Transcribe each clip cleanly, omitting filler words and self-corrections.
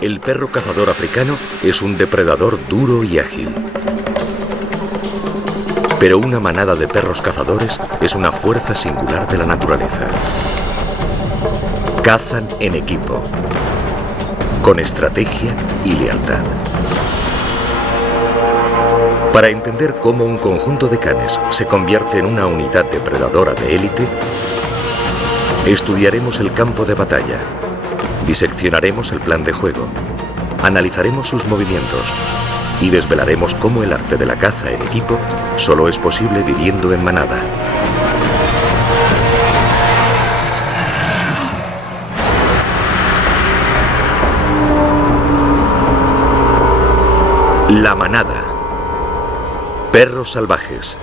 El perro cazador africano es un depredador duro y ágil. Pero una manada de perros cazadores es una fuerza singular de la naturaleza. Cazan en equipo, con estrategia y lealtad. Para entender cómo un conjunto de canes se convierte en una unidad depredadora de élite, estudiaremos el campo de batalla, diseccionaremos el plan de juego, analizaremos sus movimientos y desvelaremos cómo el arte de la caza en equipo solo es posible viviendo en manada. La manada. Perros salvajes.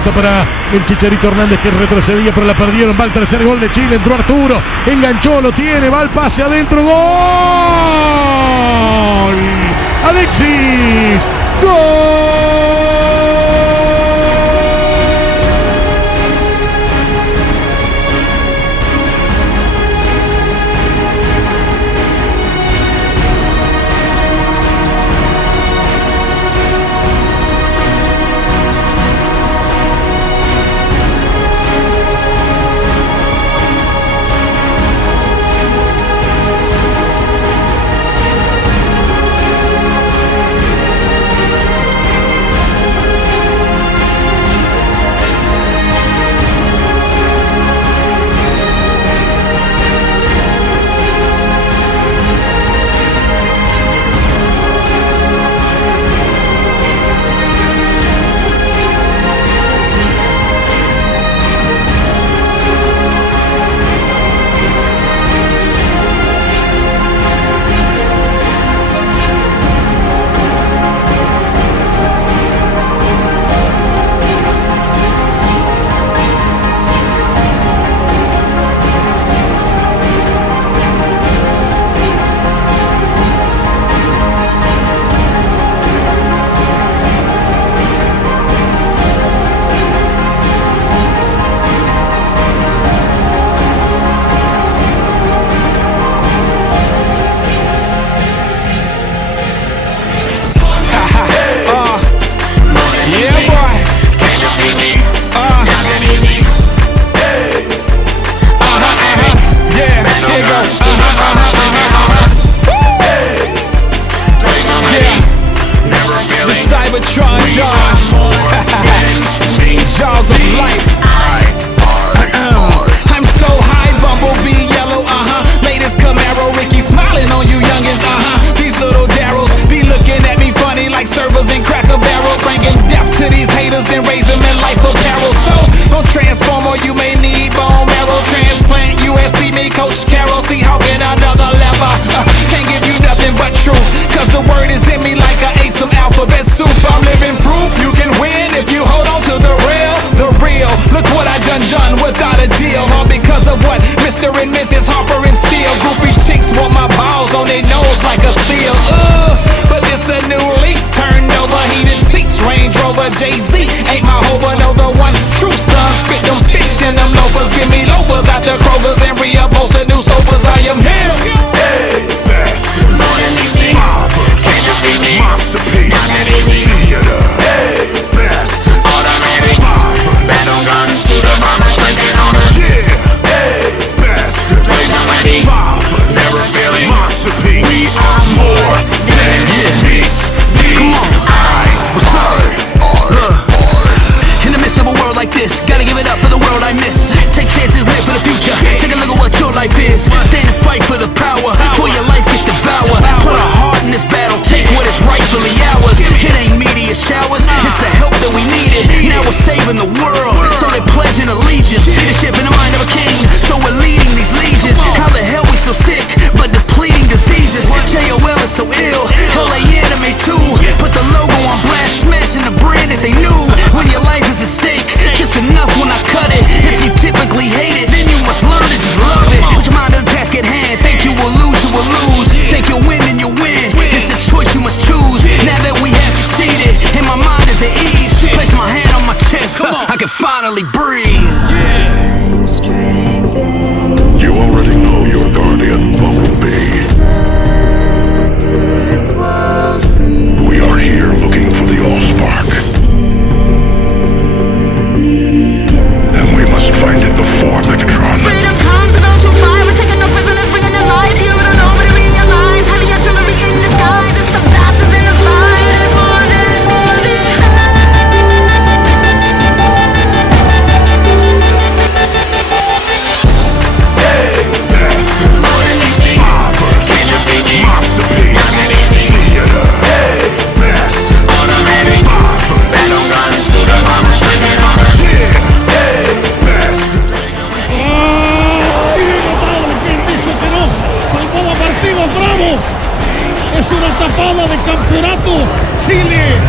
pelota para el Chicharito Hernández que retrocedía, pero la perdieron. Va el tercer gol de Chile. Entró Arturo. Enganchó, lo tiene. Va el pase adentro. ¡Gol! Alexis. ¡Gol! Es una tapada de campeonato. Chile